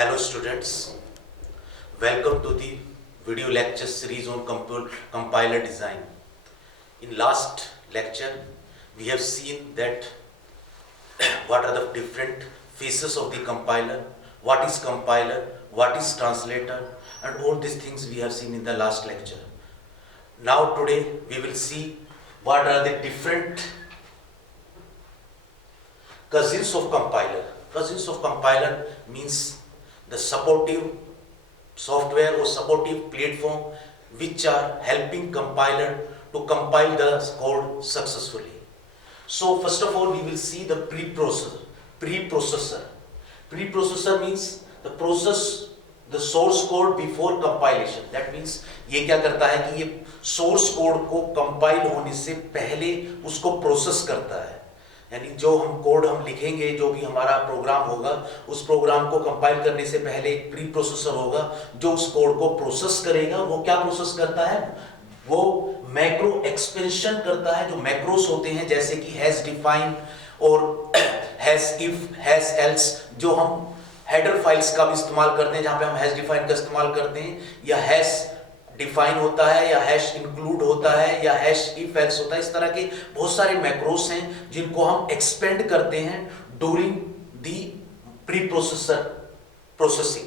Hello students, welcome to the video lecture series on compiler design. In last lecture, we have seen that what are the different phases of the compiler, what is compiler, what is translator, and all these things we have seen in the last lecture. Now today we will see what are the different cousins of compiler. Cousins of compiler means the supportive software or supportive platform which are helping compiler to compile the code successfully. So first of all we will see the preprocessor. Preprocessor means the process the source code before compilation. That means ये क्या करता है कि ये source code को compile होने से पहले उसको process करता है, यानी जो हम कोड हम लिखेंगे, जो भी हमारा प्रोग्राम होगा, उस प्रोग्राम को कंपाइल करने से पहले एक प्री प्रोसेसर होगा जो उस कोड को प्रोसेस करेगा। वो क्या प्रोसेस करता है? वो मैक्रो एक्सपेंशन करता है। जो मैक्रोस होते हैं जैसे कि हैज डिफाइन और हैज इफ, हैज एल्स, जो हम हेडर फाइल्स का भी इस्तेमाल करते हैं, जहां पे हम हैज डिफाइन का इस्तेमाल करते हैं, या हैज डिफाइन होता है, या हैश इंक्लूड होता है, या हैश इफ एल्स होता है। इस तरह के बहुत सारे मैक्रोस हैं जिनको हम एक्सपेंड करते हैं during the pre processor processing.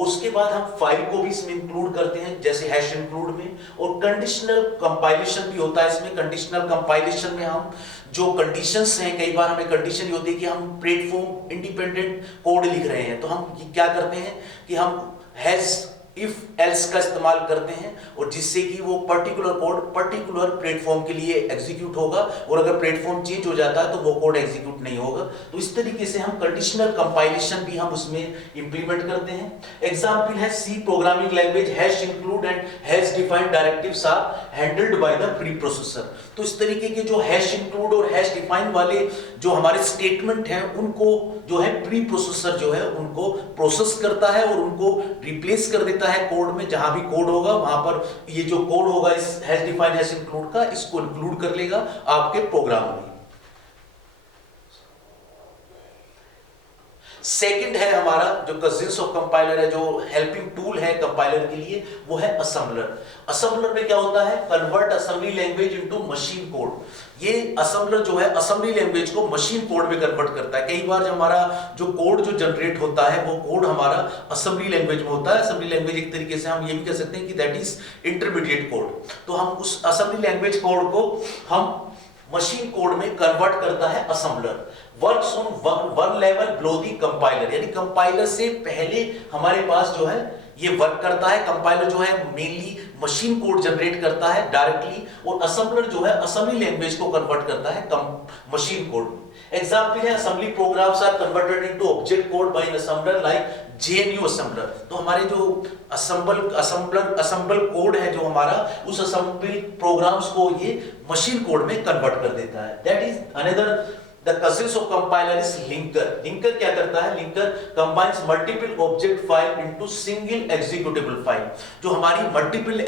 उसके बाद हम फाइल को भी इसमें इंक्लूड करते हैं जैसे हैश इंक्लूड में, और कंडीशनल कंपाइलेशन भी होता है इसमें। कंडीशनल कंपाइलेशन में हम जो कंडीशंस हैं, कई बार हमें कंडीशन ये होती है कि हम प्लेटफॉर्म इंडिपेंडेंट कोड लिख रहे हैं, तो हम क्या करते हैं कि हम हैज इफ एल्स का इस्तेमाल करते हैं, और जिससे कि वो पर्टिकुलर कोड पर्टिकुलर प्लेटफॉर्म के लिए एग्जीक्यूट होगा, और अगर प्लेटफॉर्म चेंज हो जाता है तो वो कोड एग्जीक्यूट नहीं होगा। तो इस तरीके से हम कंडीशनल कंपाइलेशन भी हम उसमें इंप्लीमेंट करते हैं। एग्जांपल है C programming language hash include and hash defined directives are handled by the preprocessor. तो इस तरीके के जो हैश इंक्लूड और हैश डिफाइन वाले जो हमारे स्टेटमेंट हैं, उनको जो है प्री प्रोसेसर जो है उनको प्रोसेस करता है और उनको रिप्लेस कर देता है कोड में। जहां भी कोड होगा वहां पर ये जो कोड होगा इस हैश डिफाइन हैश इंक्लूड का, इसको इंक्लूड कर लेगा आपके प्रोग्राम में। सेकंड है हमारा जो कजिन्स ऑफ कंपाइलर है, जो हेल्पिंग टूल है कंपाइलर के लिए, वो है असेंबलर। असेंबलर में क्या होता है? Convert assembly language into machine code. ये असेंबलर जो है असेंबली लैंग्वेज को मशीन कोड में कन्वर्ट करता है। कई बार जो हमारा जो कोड जो जनरेट होता है वो कोड हमारा असेंबली लैंग्वेज में होता है। असेंबली लैंग्वेज एक तरीके से हम ये भी कह सकते हैं कि दैट इज इंटरमीडिएट कोड। तो हम उस असेंबली लैंग्वेज कोड को हम मशीन कोड में कन्वर्ट करता है assembler. Works on one level below the compiler, यानी कंपाइलर से पहले हमारे पास जो है ये वर्क करता है। कंपाइलर जो है मेनली मशीन कोड जनरेट करता है डायरेक्टली, और असेंबलर जो है असेंबली लैंग्वेज को कन्वर्ट करता है मशीन कोड में। एग्जांपल है assembly programs are converted into object code by an assembler like JNU assembler. तो हमारे जो असेंबल कोड है जो हमारा, उस असेंबली प्रोग्राम्स को ये मशीन कोड में कन्वर्ट कर देता है। That is another The cousins of compiler is linker. Linker क्या करता है? Linker combines multiple object file into single executable file. जो हमारी multiple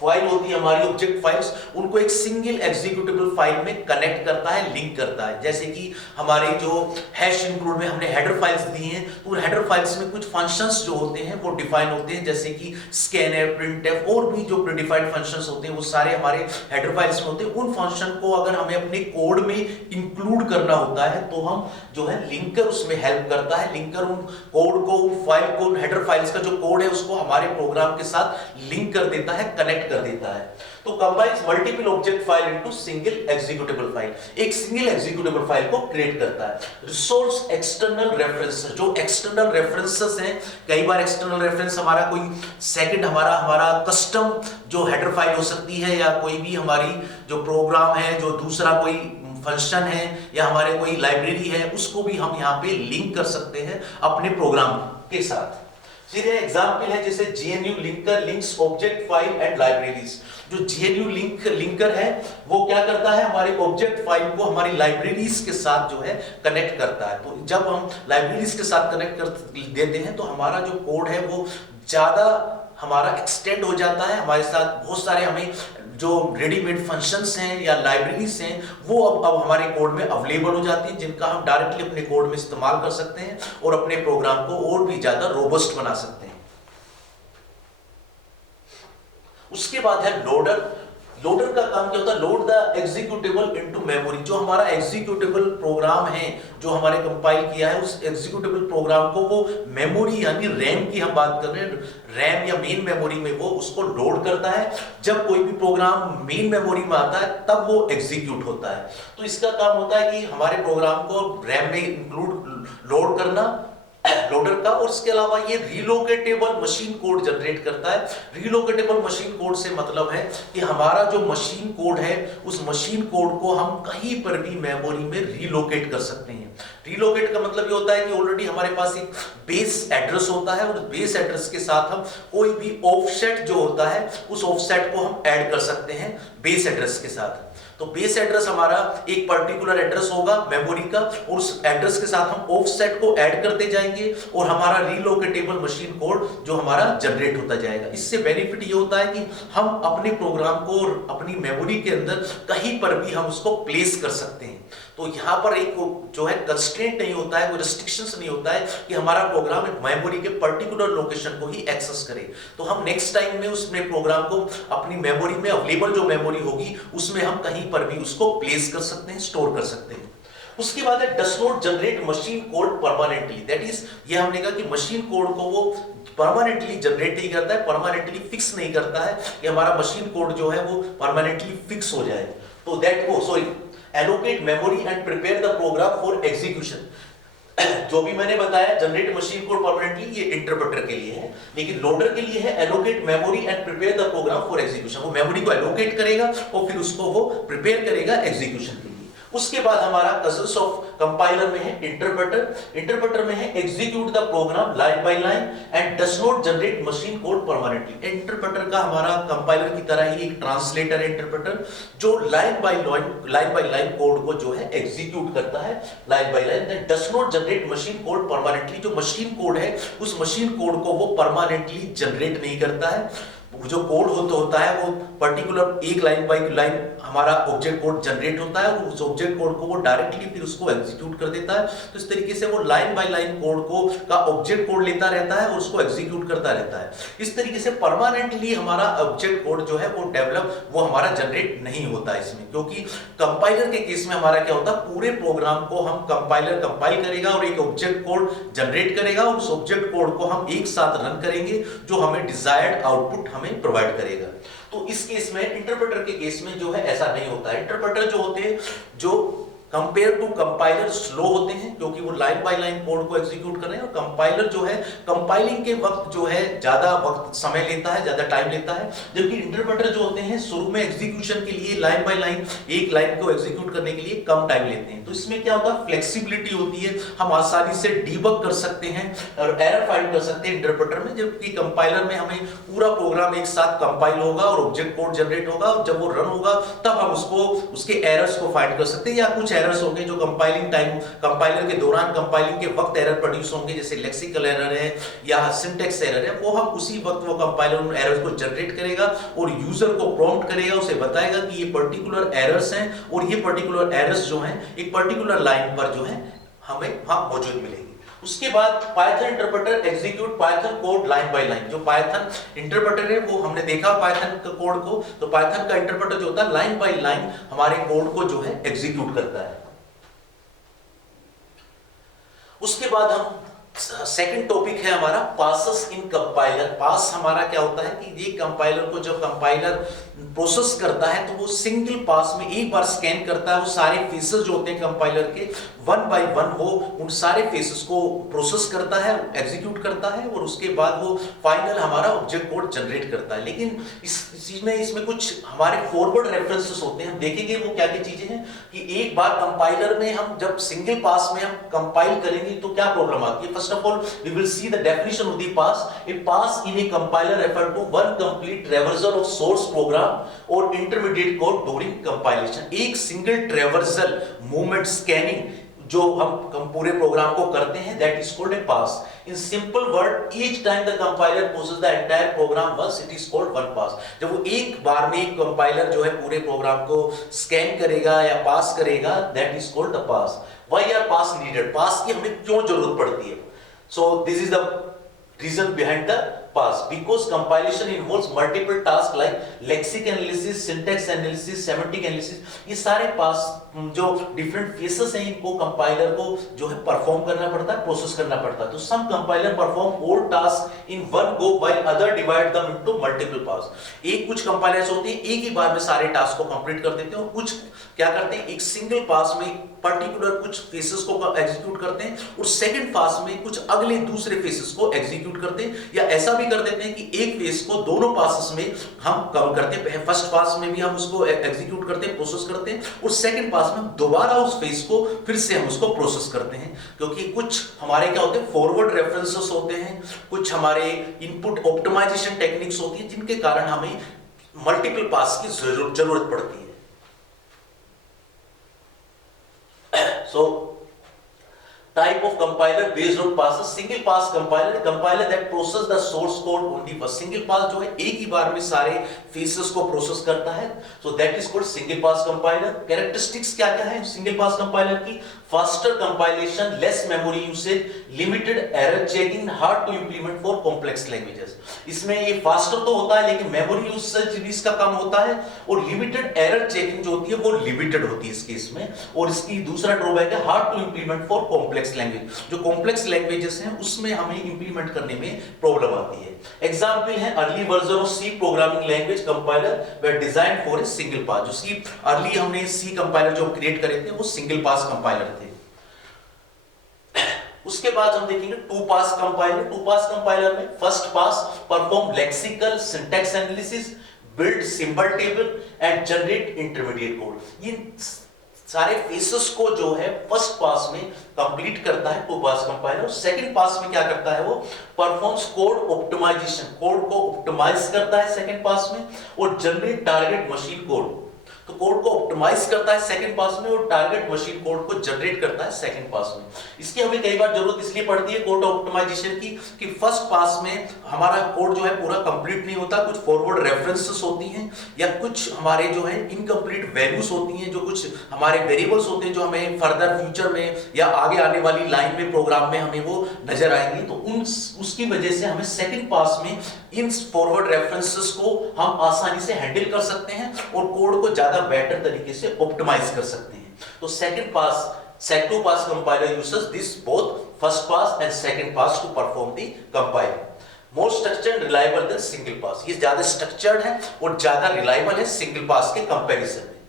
फाइल होती है, हमारी ऑब्जेक्ट फाइल्स, उनको एक सिंगल एग्जीक्यूटेबल फाइल में कनेक्ट करता है, लिंक करता है। जैसे कि हमारे जो हैश इंक्लूड में हमने हेडर फाइल्स दी हैं, तो हेडर फाइल्स में कुछ फंक्शंस जो होते हैं वो डिफाइन होते हैं, जैसे कि स्कैनफ, प्रिंटफ, और भी जो प्रीडिफाइंड फंक्शंस होते हैं वो सारे हमारे हेडर फाइल्स में होते हैं। उन फंक्शन को अगर हमें अपने कोड में इंक्लूड करना होता है तो हम जो है लिंकर उसमें हेल्प करता है। लिंकर उन कोड को, उन फाइल को, हेडर फाइल्स का जो कोड है उसको हमारे प्रोग्राम के साथ लिंक कर देता है, कनेक्ट कर देता है। तो combines multiple object file into single executable file, एक सिंगल एग्जीक्यूटेबल फाइल को क्रिएट करता है। रिसोर्स एक्सटर्नल रेफरेंसेस, जो एक्सटर्नल रेफरेंसेस हैं, कई बार एक्सटर्नल रेफरेंस हमारा कोई सेकंड हमारा कस्टम जो हेडर फाइल हो सकती है, या कोई भी हमारी जो प्रोग्राम है, जो दूसरा कोई फंक्शन है, या हमारे कोई लाइब्रेरी है, उसको भी हम यहाँ पे लिंक कर सकते हैं अपने प्रोग्राम के साथ। सीधे एग्जांपल है जैसे GNU linker links object file and libraries. जो GNU लिंकर है वो क्या करता है? हमारे ऑब्जेक्ट फाइल को हमारी लाइब्रेरीज के साथ जो है कनेक्ट करता है। तो जब हम लाइब्रेरीज के साथ कनेक्ट कर देते हैं तो हमारा जो कोड है वो ज्यादा हमारा एक्सटेंड हो जाता है, हमारे साथ बहुत सारे हमें जो रेडीमेड फंक्शंस हैं या लाइब्रेरीज हैं वो अब हमारे कोड में अवेलेबल हो जाती हैं, जिनका हम डायरेक्टली अपने कोड में इस्तेमाल कर सकते हैं और अपने प्रोग्राम को और भी ज्यादा रोबस्ट बना सकते हैं। उसके बाद है लोडर। लोडर का काम क्या होता है? Load the executable into memory. जो हमारा एग्जीक्यूटेबल प्रोग्राम है जो हमारे कंपाइल किया है, उस एग्जीक्यूटेबल प्रोग्राम को वो मेमोरी यानी रैम की हम बात कर रहे हैं, रैम या मेन मेमोरी में वो उसको लोड करता है। जब कोई भी प्रोग्राम मेन मेमोरी में आता है तब वो एग्जीक्यूट होता है। तो इसका काम होता है कि हमारे प्रोग्राम को रैम में इंक्लूड लोड करना लोडर का, और इसके अलावा ये रीलोकेटेबल मशीन कोड जनरेट करता है। रीलोकेटेबल मशीन कोड से मतलब है कि हमारा जो मशीन कोड है उस मशीन कोड को हम कहीं पर भी मेमोरी में रीलोकेट कर सकते हैं। रीलोकेट का मतलब ये होता है कि ऑलरेडी हमारे पास एक बेस एड्रेस होता है और उस बेस एड्रेस के साथ हम कोई भी ऑफसेट जो होता है उस ऑफसेट को हम ऐड कर सकते हैं बेस एड्रेस के साथ। तो बेस एड्रेस हमारा एक पर्टिकुलर एड्रेस होगा मेमोरी का, और उस एड्रेस के साथ हम ऑफसेट को ऐड करते जाएंगे और हमारा रीलोकेटेबल मशीन कोड जो हमारा जनरेट होता जाएगा। इससे बेनिफिट ये होता है कि हम अपने प्रोग्राम को अपनी मेमोरी के अंदर कहीं पर भी हम उसको प्लेस कर सकते हैं। तो यहां पर एक जो है कंस्ट्रेंट नहीं होता है, कोई रिस्ट्रिक्शंस नहीं होता है कि हमारा प्रोग्राम एक मेमोरी के पर्टिकुलर लोकेशन को ही एक्सेस करे। तो हम नेक्स्ट टाइम में उसमें प्रोग्राम को अपनी मेमोरी में अवेलेबल जो मेमोरी होगी उसमें हम कहीं पर भी उसको प्लेस कर सकते हैं, स्टोर कर सकते हैं। उसके बाद है डस not generate machine code permanently. That is ये हमने कहा कि मशीन कोड को वो परमानेंटली जनरेट नहीं करता है, परमानेंटली फिक्स नहीं करता है कि हमारा मशीन कोड जो है वो परमानेंटली फिक्स हो जाए। तो दैट वो allocate memory and prepare the program for execution। जो भी मैंने बताया जनरेट मशीन कोड परमानेंटली, ये इंटरप्रेटर के लिए है, लेकिन लोडर के लिए है allocate memory and prepare the program for execution। वो मेमोरी को allocate करेगा और फिर उसको वो प्रिपेयर करेगा एग्जीक्यूशन के लिए। उसके बाद हमारा कजन्स ऑफ कंपाइलर में है इंटरप्रेटर। इंटरप्रेटर में है execute the program line by line and does not generate machine code permanently. Interpreter का हमारा कंपाइलर की तरह ही एक ट्रांसलेटर है इंटरप्रेटर, जो लाइन बाय लाइन कोड को जो है एग्जीक्यूट करता है line by line. Then does not generate machine code permanently. जो मशीन कोड है उस मशीन कोड को वो परमानेंटली जनरेट नहीं करता है। जो कोड होता है वो पर्टिकुलर एक लाइन बाय लाइन हमारा ऑब्जेक्ट कोड जनरेट होता है और उस ऑब्जेक्ट कोड को वो डायरेक्टली फिर उसको एग्जीक्यूट कर देता है। तो इस तरीके से वो लाइन बाय लाइन कोड को का ऑब्जेक्ट कोड लेता रहता है और उसको एग्जीक्यूट करता रहता है। इस तरीके से परमानेंटली हमारा ऑब्जेक्ट कोड जो है वो डेवलप वो हमारा जनरेट नहीं होता है इसमें, क्योंकि कंपाइलर के केस में हमारा क्या होता है पूरे प्रोग्राम को हम कंपाइल करेगा और एक ऑब्जेक्ट कोड जनरेट करेगा और उस ऑब्जेक्ट कोड को हम एक साथ रन करेंगे जो हमें डिजायर्ड आउटपुट हमें प्रोवाइड करेगा। तो इस केस में इंटरप्रेटर के केस में जो है ऐसा नहीं होता है। इंटरप्रेटर जो होते हैं जो कंपेयर टू कंपाइलर स्लो होते हैं क्योंकि वो लाइन बाय लाइन कोड को एग्जीक्यूट कर रहे हैं, और कंपाइलर जो है कंपाइलिंग के वक्त जो है ज्यादा वक्त समय लेता है, ज्यादा टाइम लेता है, जबकि इंटरप्रेटर जो होते हैं शुरू में एग्जीक्यूशन के लिए लाइन बाय लाइन एक लाइन को एग्जीक्यूट करने के लिए कम टाइम लेते हैं। तो इसमें क्या होता है फ्लेक्सिबिलिटी होती है, हम आसानी से डीबग कर सकते हैं और एरर फाइंड कर सकते हैं इंटरप्रेटर में, जबकि कंपाइलर में हमें पूरा प्रोग्राम एक साथ कंपाइल होगा और ऑब्जेक्ट कोड जनरेट होगा और जब वो रन होगा तब हम उसको उसके एरर्स को फाइंड कर सकते हैं, या कुछ एरर्स होंगे जो कंपाइलर के दौरान कंपाइलिंग के वक्त एरर प्रोड्यूस होंगे, जैसे लेक्सिकल एरर है या सिंटैक्स एरर है, वो हम उसी वक्त वो कंपाइलर उन एरर्स को जनरेट करेगा और यूजर को प्रॉम्प्ट करेगा, उसे बताएगा कि ये पर्टिकुलर एरर्स हैं और ये पर्टिकुलर एरर्स जो हैं एक पर्टिकुलर लाइन पर जो है हमें वहां मौजूद मिलेंगे। उसके बाद Python interpreter execute Python code line by line. जो पाइथन इंटरप्रेटर है वो हमने देखा पाइथन का कोड को, तो पाइथन का इंटरप्रेटर जो होता है लाइन बाय लाइन हमारे कोड को जो है एग्जीक्यूट करता है। उसके बाद हम सेकंड टॉपिक है हमारा पासेस इन कंपाइलर। पास हमारा क्या होता है कि ये कंपाइलर को जब कंपाइलर प्रोसेस करता है तो वो सिंगल पास में एक बार स्कैन करता है, वो सारे फेसेस जो होते हैं कंपाइलर के वन बाय वन वो उन सारे फेसेस को प्रोसेस करता है, एग्जीक्यूट करता है और उसके बाद वो फाइनल हमारा ऑब्जेक्ट कोड जनरेट करता है। लेकिन इस चीज में इसमें कुछ हमारे फॉरवर्ड रेफरेंसेस होते हैं, हम देखेंगे वो क्या क्या चीजें हैं कि एक बार कंपाइलर में हम जब सिंगल पास में हम कंपाइल करेंगे तो क्या प्रॉब्लम आती है। First of all we will see the definition of the pass. A pass in a compiler refer to one complete traversal of source program और इंटरमीडिएट कोड ड्यूरिंग कंपाइलेशन। एक single traversal movement scanning जो हम पूरे program को करते हैं, that is called a pass. In simple word, each time the compiler process the entire program once, it is called one pass. जब वो एक बार में एक कंपाइलर जो है पूरे प्रोग्राम को स्कैन करेगा या पास करेगा, that is called the pass. Why are pass needed? Pass की हमें क्यों जरूरत पड़ती है? So this is the reason behind the pass, because compilation involves multiple tasks like lexic analysis, syntax analysis, semantic analysis. ये सारे पास जो different phases हैं, इनको compiler को जो है perform करना पड़ता है, process करना पड़ता है. तो some compiler perform all tasks in one go while other divide them into multiple pass. एक कुछ compilers होते हैं एक ही बार में सारे टास्क को कंप्लीट कर देते हैं, और कुछ क्या करते हैं, एक सिंगल पास में पर्टिकुलर कुछ फेसेस को एग्जीक्यूट करते हैं और सेकंड पास में कुछ अगले दूसरे फेसेस को एग्जीक्यूट करते हैं, या ऐसा भी कर देते हैं कि एक फेस को दोनों पासेस में हम कम करते हैं. फर्स्ट पास में भी हम उसको एग्जीक्यूट करते हैं, प्रोसेस करते हैं, और सेकंड पास में दोबारा उस फेस को फिर से हम उसको प्रोसेस करते हैं. क्योंकि कुछ हमारे क्या होते हैं, फॉरवर्ड रेफरेंसेस होते हैं, कुछ हमारे इनपुट ऑप्टिमाइजेशन टेक्निक्स होती है, जिनके कारण हमें मल्टीपल पास की जरूरत पड़ती है. So, type of compiler based on passes. Single pass compiler, compiler that process the source code only once. Single pass जो है एक ही बार में सारे फेसेस को प्रोसेस करता है, so that is called single pass compiler. Characteristics क्या क्या है single pass compiler की? Faster compilation, less memory usage, limited error checking, hard to implement for complex languages. इसमें ये फास्टर तो होता है लेकिन मेमोरी यूसेज भी इसका कम होता है, और लिमिटेड एरर चेकिंग जो होती है वो लिमिटेड होती है इस केस में. और इसकी दूसरा ड्रॉबैक है hard to implement for complex language. जो कॉम्प्लेक्स लैंग्वेजेस हैं उसमें हमें इंप्लीमेंट करने में प्रॉब्लम आती है. एग्जांपल है early version of C programming language compiler were design for a single pass. जो सी अर्ली हमने सी कंपाइलर जो क्रिएट करे थे वो सिंगल पास कंपाइलर थे. उसके बाद हम देखेंगे two pass compiler. Two pass compiler में first pass perform lexical syntax analysis, build symbol table and generate intermediate code. ये सारे फेसेस को जो है फर्स्ट पास में कंप्लीट करता है two pass compiler. Second pass में क्या करता है, वो परफॉर्म्स कोड ऑप्टिमाइजेशन, कोड को ऑप्टिमाइज करता है सेकंड पास में, और जनरेट टारगेट मशीन कोड. तो कोड को ऑप्टिमाइज करता है सेकंड पास में, और टारगेट मशीन कोड को जनरेट करता है सेकंड पास में. इसकी हमें कई बार जरूरत इसलिए पड़ती है कोड ऑप्टिमाइजेशन की कि फर्स्ट पास में हमारा कोड जो है पूरा कंप्लीट नहीं होता, कुछ फॉरवर्ड रेफरेंसेस होती हैं, या कुछ हमारे जो है इनकम्प्लीट वैल्यूज होती हैं, जो कुछ हमारे वेरिएबल्स होते हैं जो हमें फर्दर फ्यूचर में या आगे आने वाली लाइन में प्रोग्राम में हमें वो नजर आएंगी. तो उसकी वजह से हमें सेकंड पास में इन फॉरवर्ड रेफरेंसेस को हम आसानी से हैंडल कर सकते हैं और कोड को ज्यादा बेटर तरीके से ऑप्टिमाइज कर सकते हैं. तो second pass, two pass compiler uses this both first pass and second pass to perform the compiling. More structured reliable than single pass. ये ज्यादा स्ट्रक्चर्ड है और ज्यादा रिलायबल है सिंगल पास के कंपैरिजन में.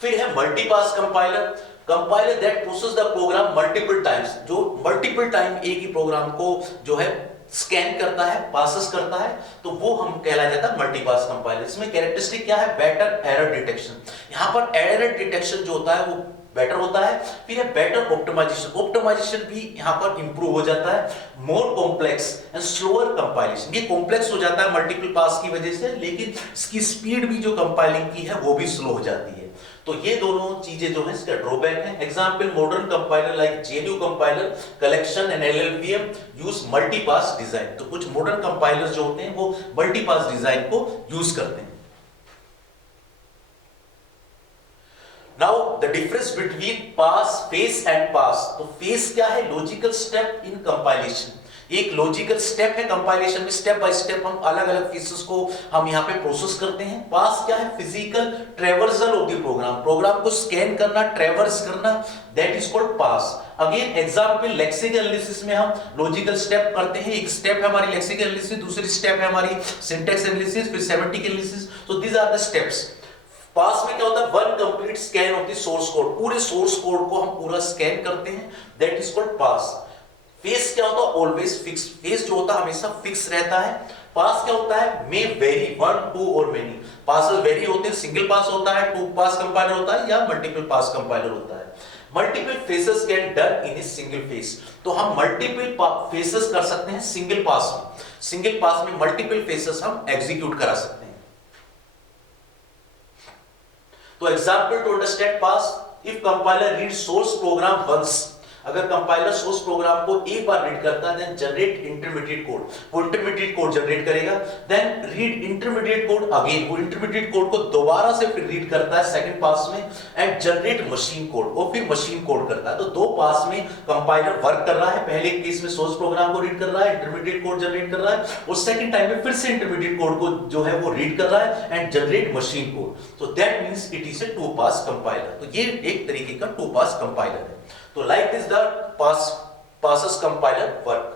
फिर है multi pass compiler. Compiler that process the program multiple times. जो मल्टीपल टाइम एक ही प्रोग्राम को जो है स्कैन करता है, पासेस करता है, तो वो हम कहला जाता है मल्टी पास कंपाइलर. इसमें कैरेक्टरिस्टिक क्या है, बेटर एरर डिटेक्शन. यहां पर एरर डिटेक्शन जो होता है वो बेटर होता है. फिर है बेटर ऑप्टिमाइजेशन. ऑप्टिमाइजेशन भी यहां पर इंप्रूव हो जाता है. More complex and slower compilation. ये कॉम्प्लेक्स हो जाता है मल्टीपल पास की वजह से, लेकिन इसकी स्पीड भी जो कंपाइलिंग की है वो भी स्लो हो जाती है. तो ये दोनों चीजें जो है इसका ड्रॉबैक है. Example modern compiler like GNU compiler, collection and LLVM use multi pass design. तो कुछ मॉडर्न कंपाइलर्स जो होते हैं वो मल्टी पास डिजाइन को यूज करते हैं. Now the difference between pass, phase and pass. तो फेस क्या है, लॉजिकल स्टेप इन कंपाइलेशन. एक लॉजिकल स्टेप है कंपाइलेशन में, स्टेप बाय स्टेप हम अलग अलग फीचर्स को हम यहाँ पे प्रोसेस करते हैं. पास क्या है, physical traversal of the program. Program को स्कैन करना, ट्रैवर्स करना, that is called pass. Again example lexical analysis में हम लॉजिकल स्टेप करते हैं. एक स्टेप है हमारी लेक्सिकल एनालिसिस, दूसरी स्टेप है हमारी सिंटैक्स एनालिसिस, फिर semantic analysis. So these are the steps. Pass में क्या होता है, one complete scan of the source code. पूरे सोर्स कोड को हम पूरा स्कैन करते हैं, that is called pass. Phase क्या होता है, ऑलवेज फिक्स. फेस जो होता है हमेशा फिक्स रहता है. पास क्या होता है, मे वेरी, वन, टू और मेनी. पासेस वेरी होते हैं, सिंगल पास होता है, टू पास कंपाइलर होता है, या मल्टीपल पास कंपाइलर होता है. Multiple faces can done in a single phase. तो हम मल्टीपल फेसेस कर सकते हैं सिंगल पास में. सिंगल पास में मल्टीपल फेसेस हम एग्जीक्यूट करा सकते हैं. तो example to understand pass, if compiler reads source program once, अगर कंपाइलर सोर्स प्रोग्राम को एक बार रीड करता है, देन जनरेट इंटरमीडिएट कोड, वो इंटरमीडिएट कोड जनरेट करेगा, then read intermediate code again, वो इंटरमीडिएट कोड को दोबारा से फिर रीड करता है सेकंड पास में एंड जनरेट मशीन कोड, वो फिर मशीन कोड करता है। तो दो पास में कंपाइलर वर्क कर रहा है, पहले केस में सोर्स प्रोग्राम को रीड कर रहा है, इंटरमीडिएट कोड जनरेट कर रहा है, और सेकंड टाइम में फिर से इंटरमीडिएट कोड को जो है वो रीड कर रहा है and generate machine code. So that means it is a two pass compiler. तो ये एक तरीके का टू पास कंपाइलर है। तो like this the passes compiler work.